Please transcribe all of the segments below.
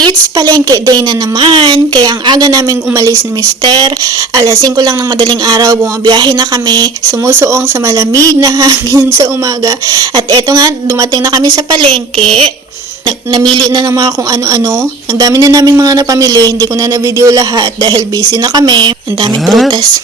It's palengke day na naman, kaya ang aga naming umalis ni Mister. Alas 5 lang ng madaling araw, bumabiyahe na kami, sumusuong sa malamig na hangin sa umaga. At eto nga, dumating na kami sa palengke. Namili na ng mga kung ano-ano. Ang dami na naming mga napamili, hindi ko na na-video lahat dahil busy na kami. Ang daming prutas.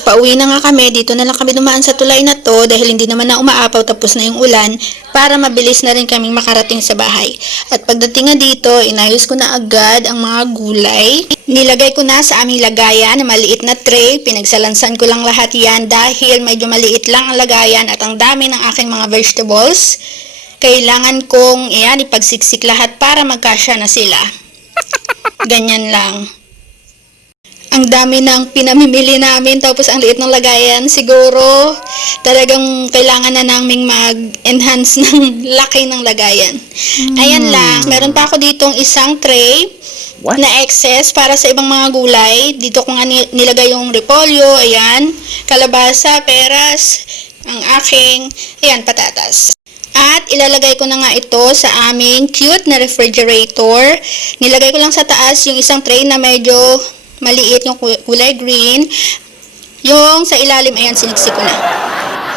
Pauwi na nga kami, dito na lang kami dumaan sa tulay na to dahil hindi naman na umaapaw, tapos na yung ulan, para mabilis na rin kaming makarating sa bahay. At pagdating nga dito, inayos ko na agad ang mga gulay. Nilagay ko na sa aming lagayan na maliit na tray, pinagsalansan ko lang lahat yan dahil medyo maliit lang ang lagayan at ang dami ng aking mga vegetables. Kailangan kong ipagsiksik lahat para magkasya na sila. Ganyan lang. Ang dami ng pinamimili namin, tapos ang liit ng lagayan. Siguro, talagang kailangan na naming mag-enhance ng laki ng lagayan. Ayan lang. Meron pa ako ditong isang tray na excess para sa ibang mga gulay. Dito ko nga nilagay yung repolyo, ayan, kalabasa, peras, ang aking, patatas. At ilalagay ko na nga ito sa aming cute na refrigerator. Nilagay ko lang sa taas yung isang tray na medyo maliit, yung kulay green. Yung sa ilalim, ayan, siniksik ko na.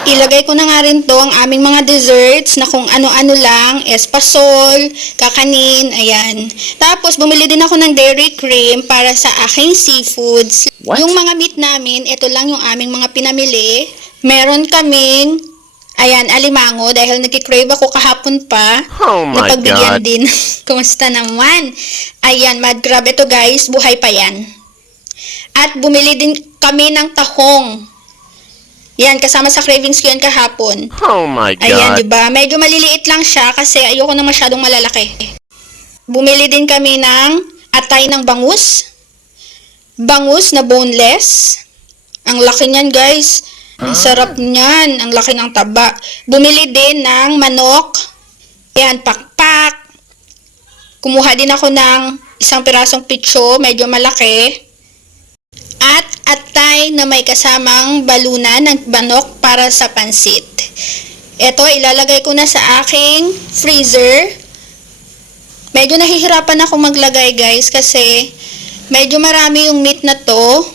Ilagay ko na nga rin to ang aming mga desserts na kung ano-ano lang, espasol, kakanin, ayan. Tapos, bumili din ako ng dairy cream para sa aking seafoods. Yung mga meat namin, ito lang yung aming mga pinamili. Meron kaming, alimango, dahil nagkikrave ako kahapon pa. Oh my Napagbigyan God. din. Kumusta naman? Ayan, mad crab ito guys, buhay pa yan. At bumili din kami ng tahong. Yan, kasama sa cravings ko yan kahapon. Oh my God. Ayan, diba? Medyo maliliit lang siya kasi ayoko na masyadong malalaki. Bumili din kami ng atay ng bangus. Bangus na boneless. Ang laki niyan, guys. Ang sarap niyan. Ang laki ng taba. Bumili din ng manok. Yan, pakpak. Kumuha din ako ng isang pirasong pitso, medyo malaki. At atay na may kasamang balunan ng manok para sa pansit. Ito, ilalagay ko na sa aking freezer. Medyo nahihirapan ako maglagay guys kasi medyo marami yung meat na to.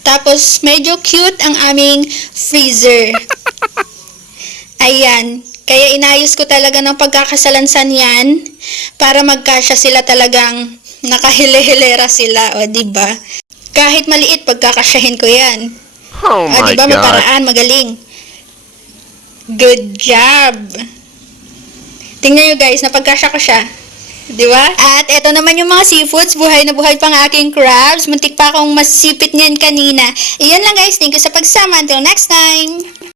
Tapos medyo cute ang aming freezer. Ayan. Kaya inayos ko talaga ng pagkakasalansan yan para magkasya sila, talagang nakahile-hilera sila. O, diba? Kahit maliit, pagkakasyahin ko yan. Oh my Diba, may God. paraan, magaling. Good job. Tingnan nyo guys, napagkasya ko siya. Diba? At eto naman yung mga seafoods, buhay na buhay pang aking crabs. Muntik pa akong masipit niyan kanina. Iyan lang guys, thank you sa pagsama. Until next time.